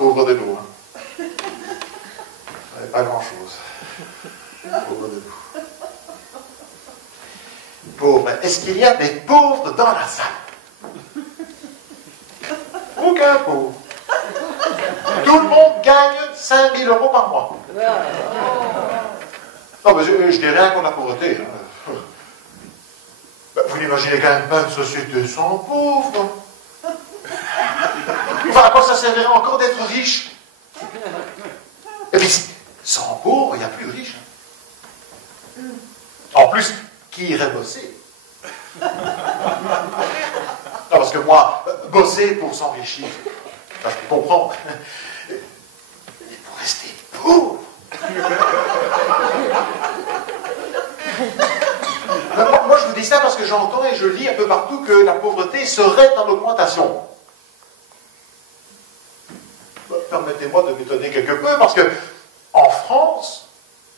pauvre de nous. Hein. Pas grand-chose. Pauvre de nous. Pauvre. Est-ce qu'il y a des pauvres dans la salle? Aucun pauvre. Tout le monde gagne 5 000 € par mois. Non, mais je dis rien contre la pauvreté. Hein. Ben, vous n'imaginez quand même pas une société sans pauvres. Enfin, à quoi ça servirait encore d'être riche? Et puis, sans pauvres, il n'y a plus de riches. En plus, qui irait bosser? Non, parce que moi, bosser pour s'enrichir, je comprends. Mais pour rester pauvre. Moi, je vous dis ça parce que j'entends et je lis un peu partout que la pauvreté serait en augmentation. Permettez-moi de m'étonner quelque peu, parce que en France,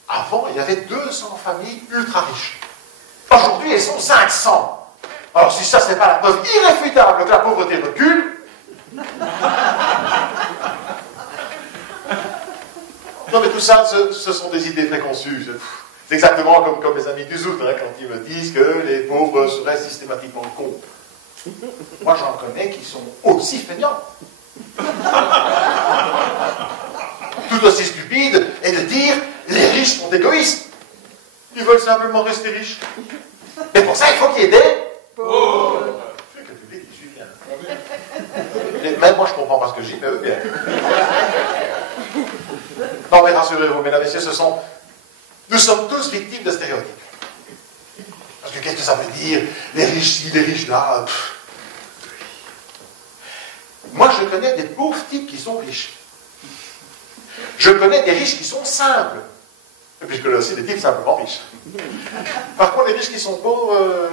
avant, il y avait 200 familles ultra riches. Aujourd'hui, elles sont 500. Alors, si ça, c'est pas la preuve irréfutable que la pauvreté recule, non, mais tout ça, ce sont des idées préconçues. C'est exactement comme mes amis du Zout, hein, quand ils me disent que les pauvres seraient systématiquement cons. Moi, j'en connais qui sont aussi feignants. Tout aussi stupide est de dire les riches sont égoïstes. Ils veulent simplement rester riches. Mais pour ça, il faut qu'il y ait des pauvres. C'est que le public est Julien. Même moi, je comprends pas ce que je dis, mais eux, bien. Non, mais rassurez-vous, mesdames et messieurs, nous sommes tous victimes de stéréotypes. Parce que qu'est-ce que ça veut dire? Les riches ci, les riches là. Moi, je connais des pauvres types qui sont riches. Je connais des riches qui sont simples. Et puis je connais aussi des types simplement riches. Par contre, les riches qui sont pauvres...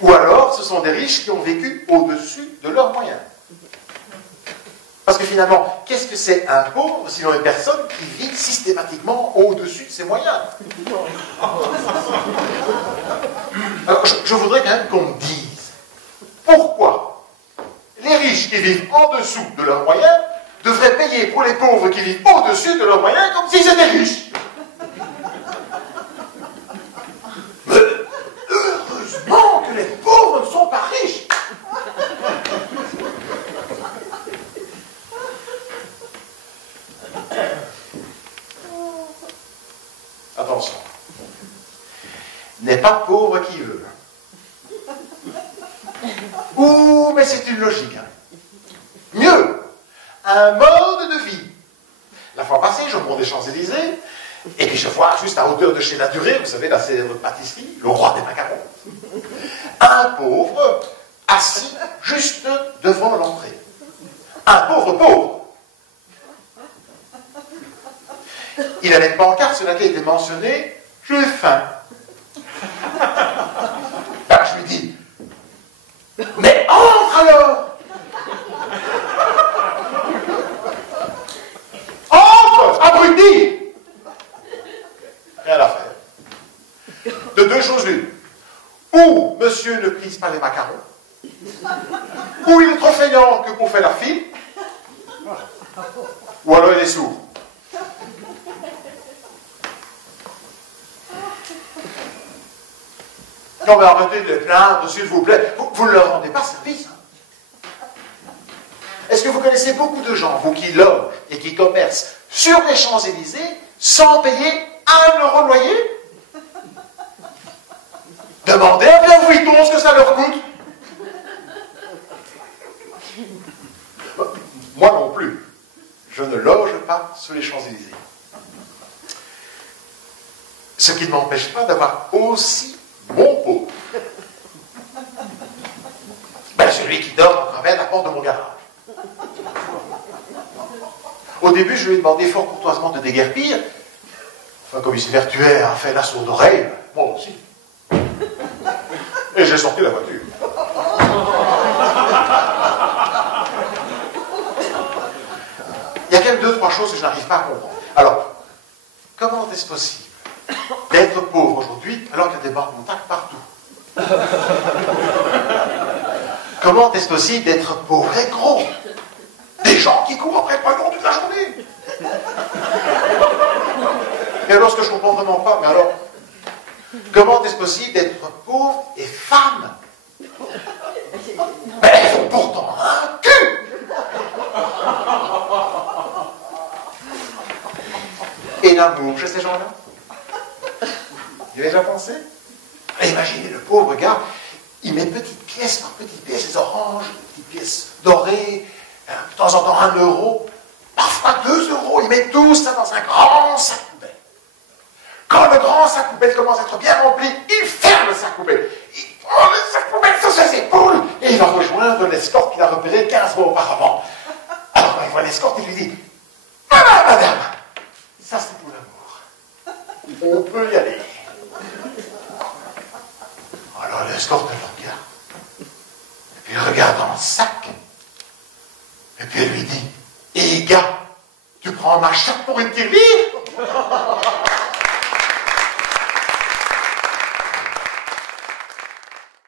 Ou alors, ce sont des riches qui ont vécu au-dessus de leurs moyens. Parce que finalement, qu'est-ce que c'est un pauvre sinon une personne qui vit systématiquement au-dessus de ses moyens? Alors, je voudrais quand même qu'on me dise pourquoi les riches qui vivent en dessous de leurs moyens devraient payer pour les pauvres qui vivent au-dessus de leurs moyens comme s'ils étaient riches. Mais heureusement que les pauvres ne sont pas riches. Attention. N'est pas pauvre qui veut. Ouh, mais c'est une logique. Hein. Mieux, un mode de vie. La fois passée, je monte des Champs-Élysées, et puis je vois juste à hauteur de chez La Durée, vous savez, la célèbre pâtisserie, le roi des macarons, un pauvre assis juste devant l'entrée. Un pauvre. Il avait une pancarte sur laquelle il était mentionné « J'ai faim ». Alors je lui dis « Mais entre alors !» Entre, abruti! Rien à faire. De deux choses l'une. Ou monsieur ne prise pas les macarons, ou il est trop feignant que pour faire la file, ou alors il est sourd. Non mais arrêtez de les plaindre, s'il vous plaît. Vous ne leur rendez pas service. Hein. Est-ce que vous connaissez beaucoup de gens, vous qui logent et qui commercent sur les Champs-Élysées sans payer 1 € de loyer? Demandez à Pierre Vuitton ce que ça leur coûte. Moi non plus. Je ne loge pas sur les Champs-Élysées. Ce qui ne m'empêche pas d'avoir aussi mon pauvre. Ben, celui qui dort en travers la porte de mon garage. Au début, je lui ai demandé fort courtoisement de déguerpir. Enfin, comme il s'est vertué à faire la sourde oreille, moi aussi. Et j'ai sorti la voiture. Il y a quand même 2-3 choses que je n'arrive pas à comprendre. Alors, comment est-ce possible d'être pauvre aujourd'hui alors qu'il y a des barres de contact partout? Comment est-ce possible d'être pauvre et gros? Des gens qui courent après le pognon toute la journée. Et alors, ce que je ne comprends vraiment pas, mais alors, comment est-ce possible d'être pauvre et femme? Mais elles ont pourtant un cul! Et l'amour chez ces gens-là? Vous y avez déjà pensé? Et imaginez le pauvre gars, il met petite pièce par petite pièce, des oranges, des petites pièces dorées, de temps en temps 1 euro, parfois 2 euros, il met tout ça dans un grand sac poubelle. Quand le grand sac poubelle commence à être bien rempli, il ferme le sac poubelle. Il prend le sac poubelle sur ses épaules et il va rejoindre l'escorte qu'il a repéré 15 mois auparavant. Alors quand il voit l'escorte, il lui dit « Voilà, madame, ça c'est pour l'amour. On peut y aller. » Alors l'escorte le regarde. Et puis il regarde dans le sac. Et puis elle lui dit « Hé gars, tu prends ma chatte pour une tirelire ?»